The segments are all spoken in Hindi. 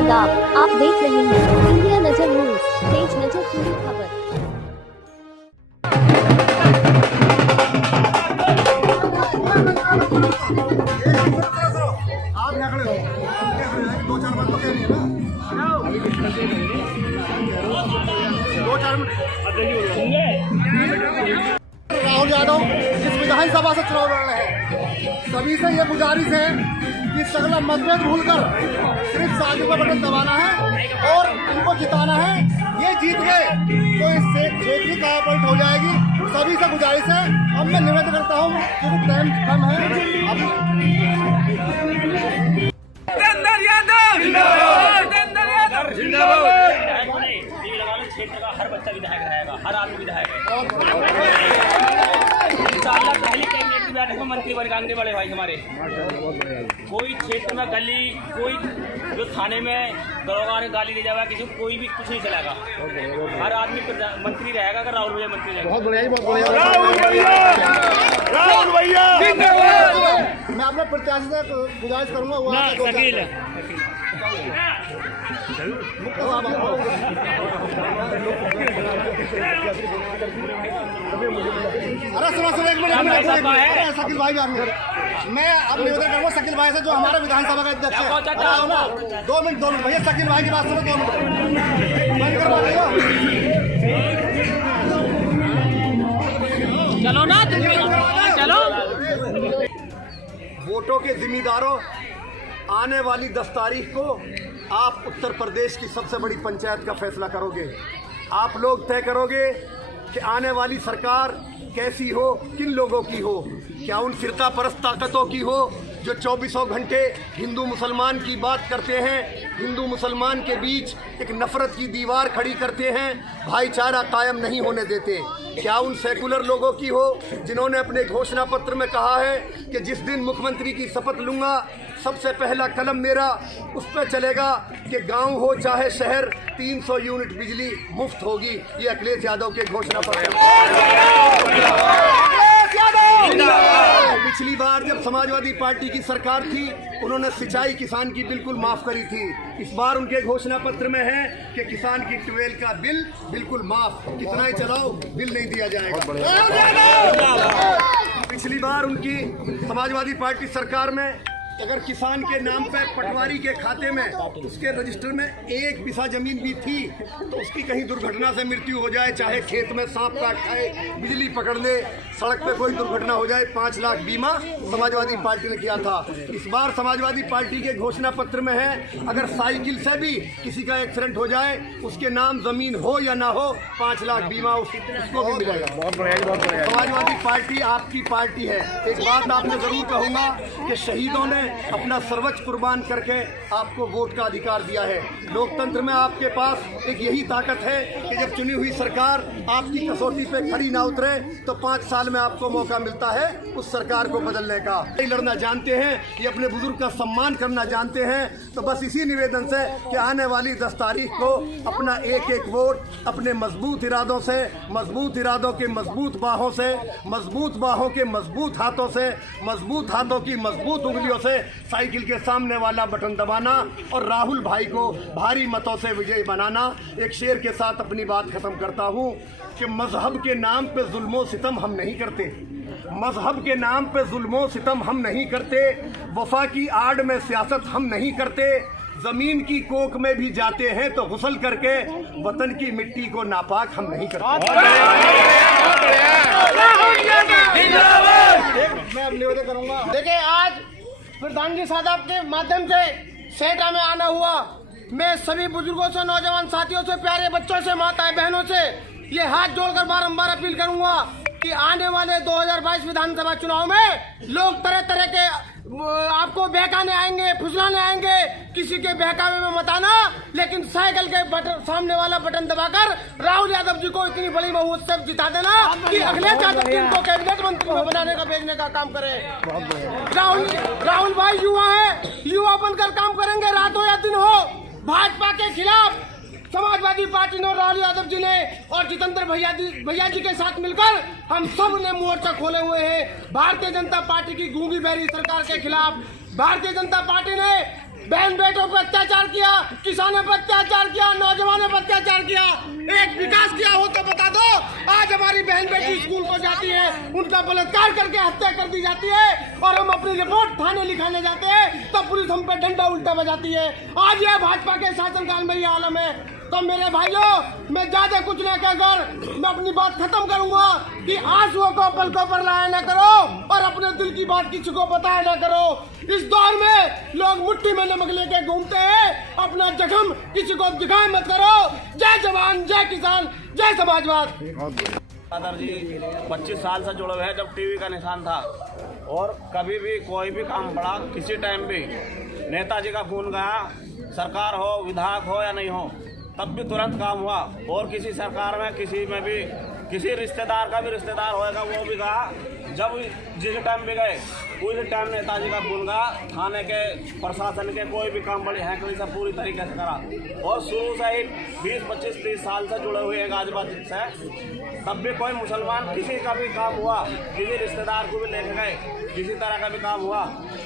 आदाब, आप देख रहे हैं इंडिया नजर न्यूज, तेज नजर पूरी खबर। आप क्या खड़े हो? दो चार बात तो कह रही है ना, दो चार मिनट। राहुल यादव इस विधानसभा से चुनाव लड़ रहे हैं, सभी से ये गुजारिश है कि सगला मतभेद भूलकर सिर्फ शादी का बटन दबाना है और इनको जिताना है। ये जीत गए तो इससे क्षेत्र की काया पलट हो जाएगी। सभी से गुजारिश है। अब मैं निवेदन करता हूँ क्योंकि टाइम कम है। क्षेत्र का हर बच्चा विधायक रहेगा, हर आदमी विधायक इंशाअल्लाह। पहली कैबिनेट की बैठक में मंत्री बनेंगे बड़े भाई हमारे। कोई क्षेत्र में गली, कोई जो थाने में दरोगा ने गाली दे जाएगा किसी को, कोई भी कुछ नहीं चलेगा। हर आदमी मंत्री रहेगा अगर राहुल भैया मंत्री रहेगा। बहुत बढ़िया, बहुत बढ़िया। राहुल भैया मैं अपने प्रत्याशी से गुजारिश करूंगा वो अरे सुनो एक मिनट, शकील भाई मैं अब निवेदन करूंगा शकील भाई से जो हमारे विधानसभा का अध्यक्ष है। 2 मिनट भैया, शकील भाई की बात सुनो। 2 मिनट चलो ना, चलो। वोटों के जिम्मेदारों, आने वाली 10 तारीख को आप उत्तर प्रदेश की सबसे बड़ी पंचायत का फैसला करोगे। आप लोग तय करोगे कि आने वाली सरकार कैसी हो, किन लोगों की हो। क्या उन फिरका परस्त ताकतों की हो जो 24 घंटे हिंदू मुसलमान की बात करते हैं, हिंदू मुसलमान के बीच एक नफरत की दीवार खड़ी करते हैं, भाईचारा कायम नहीं होने देते। क्या उन सेकुलर लोगों की हो जिन्होंने अपने घोषणा पत्र में कहा है कि जिस दिन मुख्यमंत्री की शपथ लूंगा सबसे पहला कलम मेरा उस पर चलेगा कि गांव हो चाहे शहर 300 यूनिट बिजली मुफ्त होगी। ये अखिलेश यादव के घोषणा पत्र। पिछली बार जब समाजवादी पार्टी की सरकार थी उन्होंने सिंचाई किसान की बिल्कुल माफ करी थी। इस बार उनके घोषणा पत्र में है कि किसान की ट्यूबवेल का बिल बिल्कुल माफ, कितना ही चलाओ बिल नहीं दिया जाएगा। पिछली बार उनकी समाजवादी पार्टी सरकार में अगर किसान के नाम पर पटवारी के खाते में उसके रजिस्टर में 1 बिसा जमीन भी थी तो उसकी कहीं दुर्घटना से मृत्यु हो जाए, चाहे खेत में सांप काट खाए, बिजली पकड़ ले, सड़क पे कोई दुर्घटना हो जाए, 5 लाख बीमा समाजवादी पार्टी ने किया था। इस बार समाजवादी पार्टी के घोषणा पत्र में है अगर साइकिल से भी किसी का एक्सीडेंट हो जाए, उसके नाम जमीन हो या ना हो, 5 लाख बीमा उसको भी मिलेगा। समाजवादी पार्टी आपकी पार्टी है। एक बात आपने जरूर कहूँगा कि शहीदों ने अपना सर्वोच्च कुर्बान करके आपको वोट का अधिकार दिया है। लोकतंत्र में आपके पास एक यही ताकत है कि जब चुनी हुई सरकार आपकी कसौटी पे खरी ना उतरे तो 5 साल में आपको मौका मिलता है उस सरकार को बदलने का। लड़ना जानते हैं, ये अपने बुजुर्ग का सम्मान करना जानते हैं। तो बस इसी निवेदन से कि आने वाली 10 तारीख को अपना एक वोट अपने मजबूत इरादों से, मजबूत इरादों के मजबूत बाहों से, मजबूत बाहों के मजबूत हाथों से, मजबूत हाथों की मजबूत उंगलियों से साइकिल के सामने वाला बटन दबाना और राहुल भाई को भारी मतों से विजयी बनाना। एक शेर के साथ अपनी बात खत्म करता हूं कि मजहब के नाम पे जुल्मो सितम हम नहीं करते, मजहब के नाम पे जुल्मो सितम हम नहीं करते, वफा की आड़ में सियासत हम नहीं करते, जमीन की कोख में भी जाते हैं तो गुस्ल करके वतन की मिट्टी को नापाक हम नहीं करते। मैं अब निवेदन करूंगा। देखिए, आज प्रधानमंत्री साहब के माध्यम से सेठा में आना हुआ, मैं सभी बुजुर्गों से, नौजवान साथियों से, प्यारे बच्चों से, माताएं बहनों से ये हाथ जोड़कर बारंबार अपील करूंगा कि आने वाले 2022 विधानसभा चुनाव में लोग तरह तरह के आपको बहकाने आएंगे, फुसलाने आएंगे। किसी के बहकावे में मत आना, लेकिन साइकिल के सामने वाला बटन दबाकर राहुल यादव जी को इतनी बड़ी बहुमत से जिता देना कि अखिलेश यादव जी को कैबिनेट मंत्री में बनाने का, भेजने का काम करे। राहुल भाई युवा है, युवा बनकर काम करेंगे, रात हो या दिन हो। भाजपा के खिलाफ समाजवादी पार्टी ने, राहुल यादव जी ने और जितेंद्र भैया जी के साथ मिलकर हम सब ने मोर्चा खोले हुए हैं भारतीय जनता पार्टी की गूंगी बहरी सरकार के खिलाफ। भारतीय जनता पार्टी ने बहन बेटों पर अत्याचार किया, किसानों पर अत्याचार किया, नौजवानों पर अत्याचार किया। एक विकास किया हो तो बता दो। आज हमारी बहन बेटी स्कूल को जाती है, उनका बलात्कार करके हत्या कर दी जाती है और हम अपनी रिपोर्ट थाने लिखाने जाते हैं तब पुलिस हम पे डंडा उल्टा बजाती है। आज यह भाजपा के शासनकाल में ये आलम है। तो मेरे भाइयों, मैं ज्यादा कुछ न कहकर मैं अपनी बात खत्म करूंगा कि आंसुओं को पलकों पर लाया न करो और अपने दिल की बात किसी को बताया न करो। इस दौर में लोग मुट्ठी में नमक लेके घूमते हैं, अपना जख्म किसी को दिखाए मत करो। जय जवान, जय किसान, जय समाजवाद। दादा जी 25 साल से जुड़े हुए हैं, जब टीवी का निशान था और कभी भी कोई भी काम पड़ा, किसी टाइम भी नेताजी का फोन गया, सरकार हो, विधायक हो या नहीं हो, तब भी तुरंत काम हुआ। और किसी सरकार में, किसी में भी, किसी रिश्तेदार का भी रिश्तेदार होएगा वो भी कहा, जब जिस टाइम भी गए उसी टाइम नेताजी का फोन गया। थाने के, प्रशासन के कोई भी काम बड़ी हैंकड़ी से पूरी तरीके से करा। और शुरू से ही 20, 25, 30 साल से जुड़े हुए हैं गाजीपुर से, तब भी कोई मुसलमान किसी का भी काम हुआ, किसी रिश्तेदार को भी लेके गए, किसी तरह का भी काम हुआ,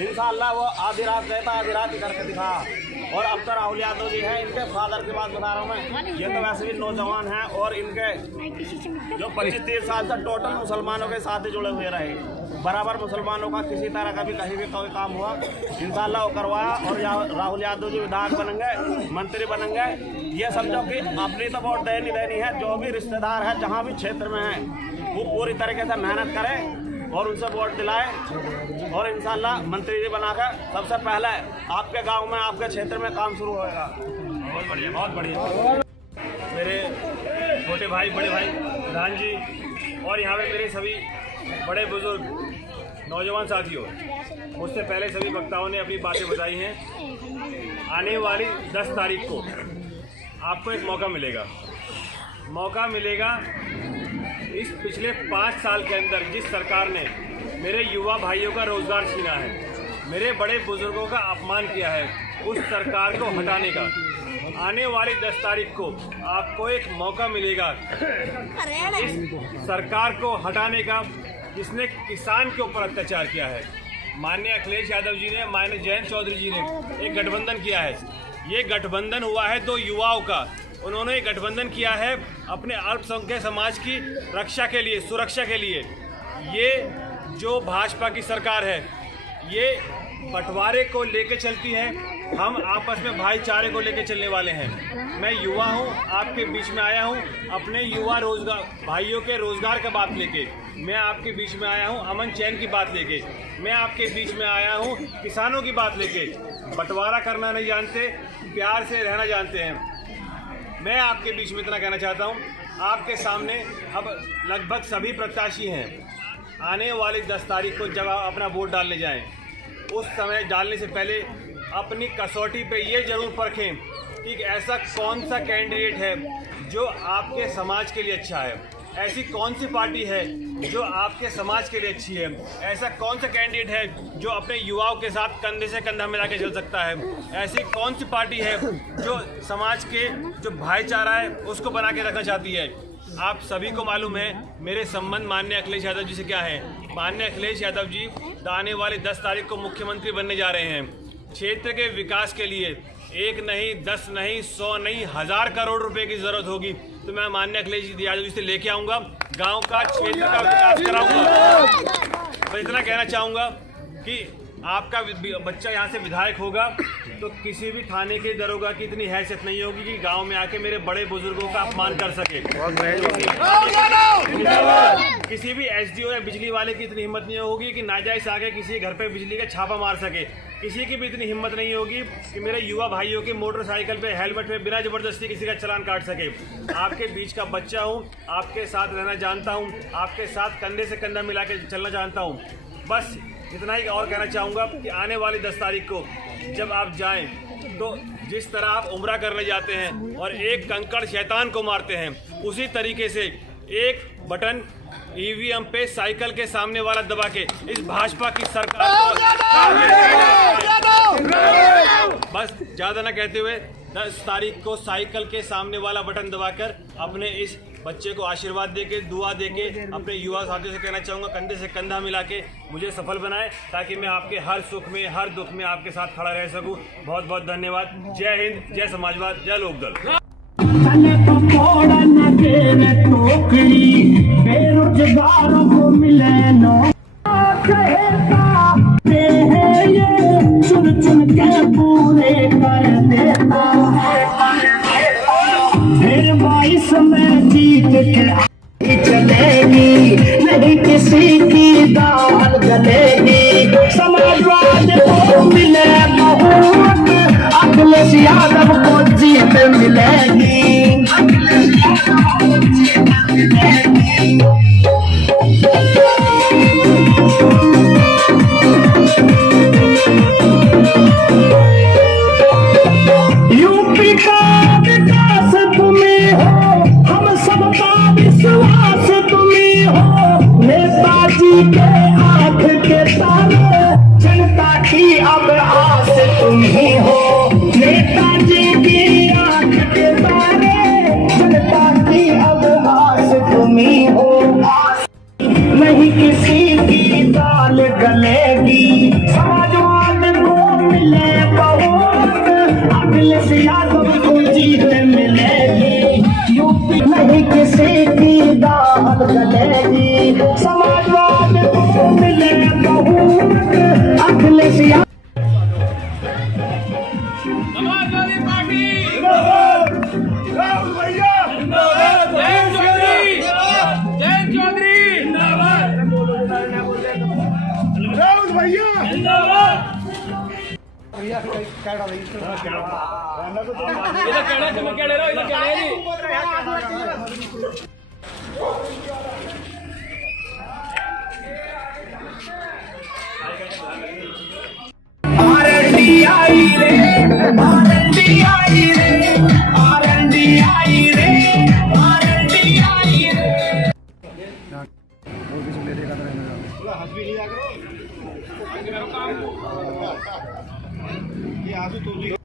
इंशाअल्लाह वो आधी रात गए था, आधी रात ही करके दिखाया। और अब तो राहुल यादव जी हैं, इनके फादर की बात बता रहा हूँ मैं, ये तो वैसे भी नौजवान हैं और इनके जो 25-30 साल से टोटल मुसलमानों के साथ ही जुड़े हुए रहे, बराबर मुसलमानों का किसी तरह का भी कहीं भी कोई काम हुआ इंशाअल्लाह वो करवाया। और राहुल यादव जी विधायक बनेंगे, मंत्री बनेंगे। ये समझो कि अपनी तो वोट देनी है, जो भी रिश्तेदार है जहाँ भी क्षेत्र में है वो पूरी तरीके से मेहनत करें और उनसे वोट दिलाएं और इंशाअल्लाह मंत्री जी बनाकर सबसे पहले आपके गांव में, आपके क्षेत्र में काम शुरू होएगा। बहुत बढ़िया, बहुत बढ़िया। मेरे छोटे भाई, बड़े भाई, प्रधान जी और यहाँ पे मेरे सभी बड़े बुजुर्ग नौजवान साथियों, मुझसे पहले सभी वक्ताओं ने अपनी बातें बताई हैं। आने वाली 10 तारीख को आपको एक मौका मिलेगा। इस पिछले 5 साल के अंदर जिस सरकार ने मेरे युवा भाइयों का रोजगार छीना है, मेरे बड़े बुजुर्गों का अपमान किया है, उस सरकार को हटाने का आने वाली 10 तारीख को आपको एक मौका मिलेगा इस सरकार को हटाने का, जिसने किसान के ऊपर अत्याचार किया है। माननीय अखिलेश यादव जी ने, माननीय जयंत चौधरी जी ने एक गठबंधन किया है। ये गठबंधन हुआ है 2 युवाओं का। उन्होंने गठबंधन किया है अपने अल्पसंख्यक समाज की रक्षा के लिए, सुरक्षा के लिए। ये जो भाजपा की सरकार है, ये बंटवारे को लेके चलती है। हम आपस में भाईचारे को लेके चलने वाले हैं। मैं युवा हूँ, आपके बीच में आया हूँ अपने युवा रोजगार भाइयों के रोजगार का बात लेके। मैं आपके बीच में आया हूँ अमन चैन की बात लेके। मैं आपके बीच में आया हूँ किसानों की बात लेके। बंटवारा करना नहीं जानते, प्यार से रहना जानते हैं। मैं आपके बीच में इतना कहना चाहता हूँ, आपके सामने अब लगभग सभी प्रत्याशी हैं। आने वाली 10 तारीख को जब आप अपना वोट डालने जाएं, उस समय डालने से पहले अपनी कसौटी पे ये जरूर परखें कि ऐसा कौन सा कैंडिडेट है जो आपके समाज के लिए अच्छा है, ऐसी कौन सी पार्टी है जो आपके समाज के लिए अच्छी है, ऐसा कौन सा कैंडिडेट है जो अपने युवाओं के साथ कंधे से कंधा मिला के चल सकता है, ऐसी कौन सी पार्टी है जो समाज के जो भाईचारा है उसको बना के रखना चाहती है। आप सभी को मालूम है मेरे संबंध माननीय अखिलेश यादव जी से क्या है। माननीय अखिलेश यादव जी आने वाली 10 तारीख को मुख्यमंत्री बनने जा रहे हैं। क्षेत्र के विकास के लिए 1 नहीं, 10 नहीं, 100 नहीं, 1000 करोड़ रुपए की जरूरत होगी तो मैं माननीय अखिलेश यादव जी से लेके आऊँगा, गांव का, क्षेत्र का विकास कराऊंगा। मैं इतना कहना चाहूँगा कि आपका बच्चा यहाँ से विधायक होगा तो किसी भी थाने के दरोगा की इतनी हैसियत नहीं होगी कि गांव में आके मेरे बड़े बुजुर्गों का अपमान कर सके। किसी भी एसडीओ या बिजली वाले की इतनी हिम्मत नहीं होगी कि नाजायज आके किसी घर पे बिजली का छापा मार सके। किसी की भी इतनी हिम्मत नहीं होगी कि मेरे युवा भाइयों के मोटरसाइकिल पे, हेलमेट पे बिना जबरदस्ती किसी का चालान काट सके। आपके बीच का बच्चा हूँ, आपके साथ रहना जानता हूँ, आपके साथ कंधे से कंधा मिला के चलना जानता हूँ। बस इतना ही और कहना चाहूँगा कि आने वाली 10 तारीख को जब आप जाएं तो जिस तरह आप उम्रा करने जाते हैं और एक कंकड़ शैतान को मारते हैं, उसी तरीके से एक बटन ईवीएम पे साइकिल के सामने वाला दबा के इस भाजपा की सरकार को बस ज़्यादा ना कहते हुए 10 तारीख को साइकिल के सामने वाला बटन दबाकर अपने इस बच्चे को आशीर्वाद देके, दुआ देके अपने युवा साथियों से कहना चाहूँगा, कंधे से कंधा मिला के मुझे सफल बनाए, ताकि मैं आपके हर सुख में, हर दुख में आपके साथ खड़ा रह सकूँ। बहुत बहुत धन्यवाद। जय हिंद, जय समाजवाद, जय लोकदल। बेरोजगारों को मिले चुन चुन के पूरे कर देता फिर 22 में जीत के चलेगी, नहीं किसी की दाल गलेगी। समाजवाद को मिले बहुत, अखिलेश यादव को जीत मिलेगी। यूपी का विकास तुम्हें हो, हम सबका विश्वास तुम्हें हो। नेताजी के आंख के तारे, जनता की अब आस तुम ही हो। नेताजी की आंख के तारे, जनता की अब आस तुम ही हो। नहीं किसी की दाल गलेगी, समाजवाद को मिले बहुत, अखिलेश यादव को जीत मिलेगी। यूपी नहीं किसी की दाल गलेगी, समाजवाद को मिले बहुत, अखिलेश यादव। समाजवादी पार्टी राहुल भैया जयंत चौधरी, जयंत चौधरी राहुल भैया ये तो कहना तुम्हें कह रहे हो, ये कह रहे आरएनडी आई रे, आरएनडी आई रे, आरएनडी आई रे, आरएनडी आई रे। ये आंसू तो